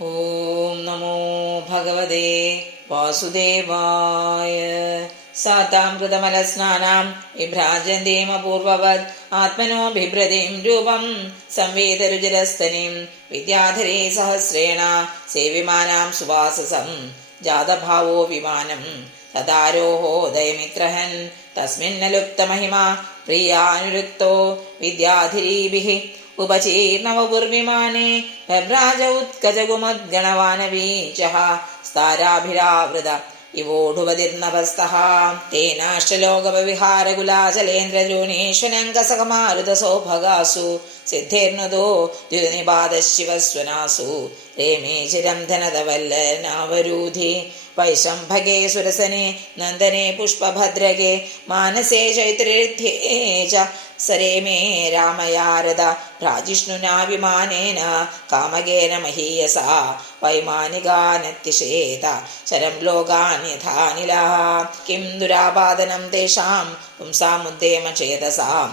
ഓം നമോ ഭഗവതേ വാസുദേവായ. സാതാം കൃതമലസ്നാനാം വിഭ്രാജന്തേമപൂർവവത് ആത്മനോ ബിഭ്രതിം രൂപം സംവേദരുചരസ്തനിം വിദ്യാധരേ സഹസ്രേണ സേവിമാനാം സുവാസസം ജാതഭാവോ വിമാനം തദാരോഹോദയമിത്രഹൻ തസ്മിന്നലുപ്തമഹിമാ പ്രിയാനുരുക്തോ വിദ്യാധിരീഭിः ഉപചീർണവപുർവിമാനെ ബഭ്രാജ ഉത്കജകുമദ്ഗണവാനവീചഃ സ്ഥാരാഭിരാവൃത ഇവോഢുപതിർനഭസ്തഃ തേനാഷ്ടലോകവിഹാരകുലാചലേന്ദ്രദ്രോണീശ്വനങ്കസകമാരുതസൗഭഗാസു സിദ്ധേർനുദോ ദ്യുനിപാദശിവസ്വനാസു രേമേ ചിരം ധനതവല്ലനാവരൂധി വൈശംഭഗേ സുരസനെ നന്ദനെ പുഷ്പഭദ്രകേ മാനസേ ചൈത്രേധ്യേ ച സരേമേ രാമയാരദ ഭ്രാജിഷ്ണുനാ വിമാനേന കാമകേന മഹീയസാ വൈമാനികാനത്യശേത ശരം ലോകാൻ യഥാനിലഃ കിം ദുരാപാദനം തേഷാം പുംസാമുദ്ദേമ ചേതസാം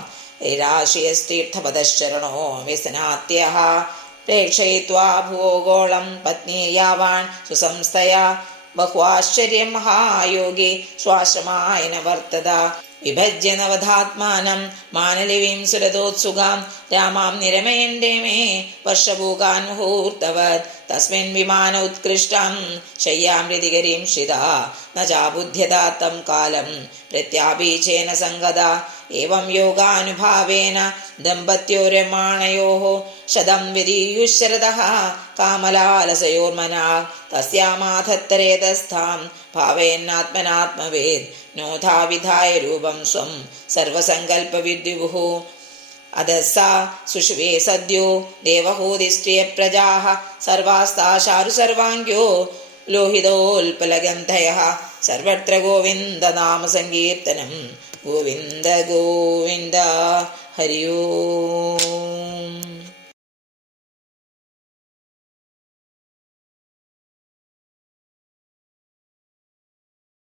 രാശിയസ്തീർത്ഥപദശ്ചരണോ വ്യസനാത്യഃ പ്രേക്ഷയിത്വാ ഭുവോഗോളം പത്നീർയാവാൻ സുസംസ്ഥയാ ബഹ്വാശ്ചര്യം മഹായോഗി സ്വാശ്രമായന വർത്തത വിഭജ്യ നവധാത്മാനം മാനലിവീം സുരതോത്സുകാം രാമാം നിരമയൻ രേമേ വർഷഭൂകാൻ മുഹൂർത്തവത് തസ്മിൻ വിമാന ഉത്കൃഷ്ടം ശയ്യാം ഹൃദികരീം ശ്രിതാ ന ചാബുദ്ധ്യതാത്തം കാലം പ്രത്യാപീചേന സംഗത ഏവം യോഗാനുഭാവേന ദമ്പത്യോരമാണയോഃ ശതം വിദീയുശരതഃ കാമലാലസയോർമനാ തസ്യാമാധത്തരേതസ്ഥാം ഭാവേന്നാത്മനാത്മവേദ് നോധാ വിധായ രൂപം സ്വം സർവസങ്കൽപ്പവിദ്യുഃ അദസ്സാ സുഷ്വേ സദ്യോ ദേവഹൂതിസ്ത്രിയപ്രജാഃ സർവാസ്താ ശാരു സർവാംഗ്യോ ലോഹിതോൽപലഗന്ധയഃ സർവത്ര ഗോവിന്ദനാമ സങ്കീർത്തനം ഗോവിന്ദ ഗോവിന്ദ ഹരി ഓം.